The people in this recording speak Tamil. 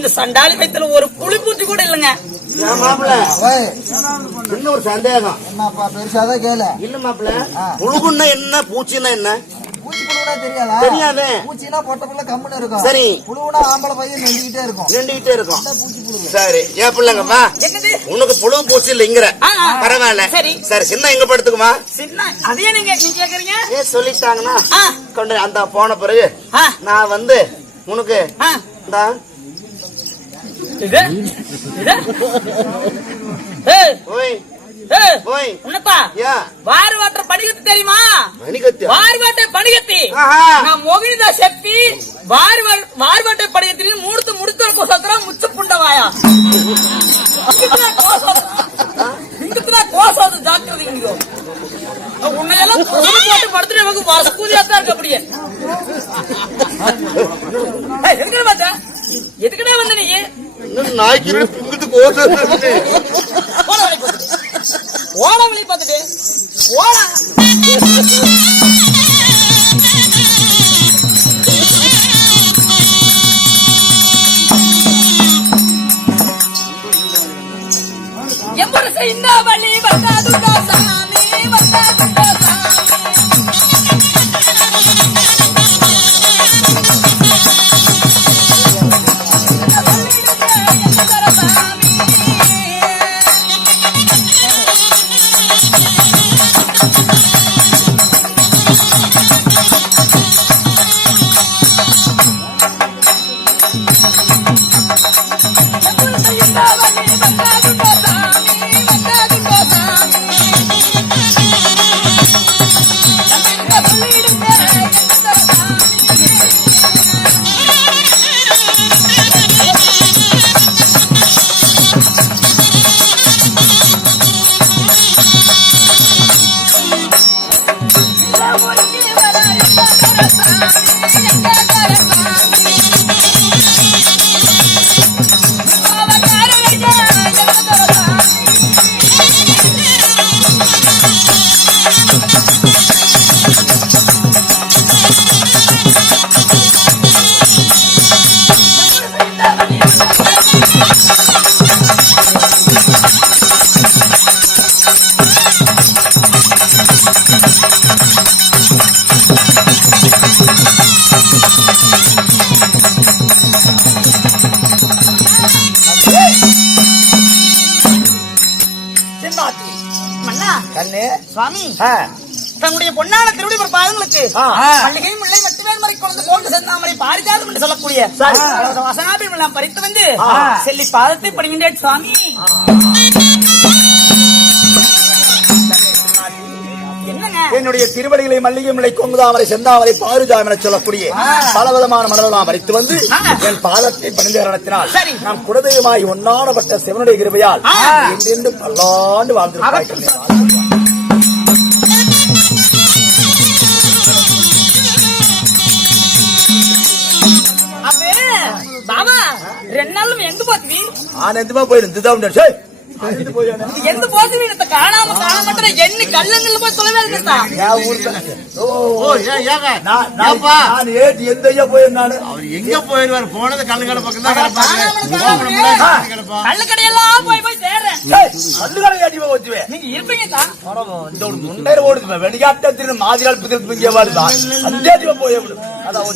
இந்த சண்டாளி வயித்துல ஒரு புளிப்பூச்சி கூட இல்லங்க. இன்னும் ஒரு சந்தேகம். என்னப்பா பெருசாதான் கேளு. இல்ல மாப்பிள்ள, புழுகுன்னா என்ன, பூச்சின்னா என்ன? பூச்சி புழுவுனா தெரியாதா? தெரியாது. பூச்சினா பொட்டப்புள்ள கம்முன்னு இருக்கும். சரி. புழுவுனா ஆம்பளை பையன் நெண்டிக்கிட்டே இருக்கும். நெண்டிக்கிட்டே இருக்கும். பூச்சி புழு. சரி, ஏன் பிள்ளைங்கப்பா உனக்கு புழு பூச்சி இல்லைங்கிற பரவாயில்ல. சரி சரி, சின்ன எங்க படுத்துக்குமா? சின்ன அதையே நீங்க கேக்குறீங்க. ஏன் சொல்லிட்டாங்கன்னா கொண்டு அந்த போன பிறகு நான் வந்து உனக்கு வாறு வாட்ட பணிகத்து தெரியுமா? வாறு வாட்ட பணிகத்தி நான் மோகினிதா சக்தி வாறு வாட்டை பணிகத்தி முடித்து சத்திரம் முச்ச புண்டவாயா கோசாது ஜாக்கிரதை உன்னையெல்லாம் போட்டு படுத்துட்டு நமக்கு வசூலியா தான் இருக்கு. அப்படியே எதுக்கட பார்த்த எதுக்கடா வந்த நீ? நாய்க்கு ஓட வழி பார்த்துட்டு ஓட எம்பரு செய்த வழி வந்தாதுடா சாமி வந்தாதுடா சுவாமி தன்னுடைய பொன்னான திருவடி பாதங்களுக்கு மல்லிகை முல்லை மட்டுவேல் மறை கொண்டு போன்று செந்தாமரை பாரிஜாதம் என்று சொல்லக்கூடிய வசனாபின் எல்லாம் பறித்து வந்து செல்லி பாதத்தை படுகின்றேன் சுவாமி. என்னுடைய திருவடிகளை மல்லிகை முல்லை கொங்குதாமரை செந்தாமரை பாரிஜாதம் என சொல்லக்கூடிய பலவிதமான மலரெல்லாம் பறித்து வந்து என் பாதத்தை பணிந்த காரணத்தினால் நாம் குலதெய்வமாய் ஒன்னானப்பட்ட சிவனுடைய கிருபையால் என்றென்று பல்லாண்டு வாழ்ந்திருக்கிறார்கள். பாபா 2 நாளும் எங்க போச்சு? ஆனந்தமா போயிருந்து எந்த போச்சு காணாம காண எண்ணி கல்லங்கள்ல போய் சொல்லவே இருந்தா எந்த போயிருந்தாரு எங்க போயிருவாரு? போனது கல்லுக்கடை பக்கம் கல்லுக்கடையெல்லாம் போய் போய் சேர்றேன். கல்லுக்கடை ஏட்டி போய் வச்சுவேன். நீங்க இருப்பீங்க முன்னேற ஓடுது வெடிகாட்டத்தின் மாதிரியால் புதிய வாடுதான் அந்த போய் அதான்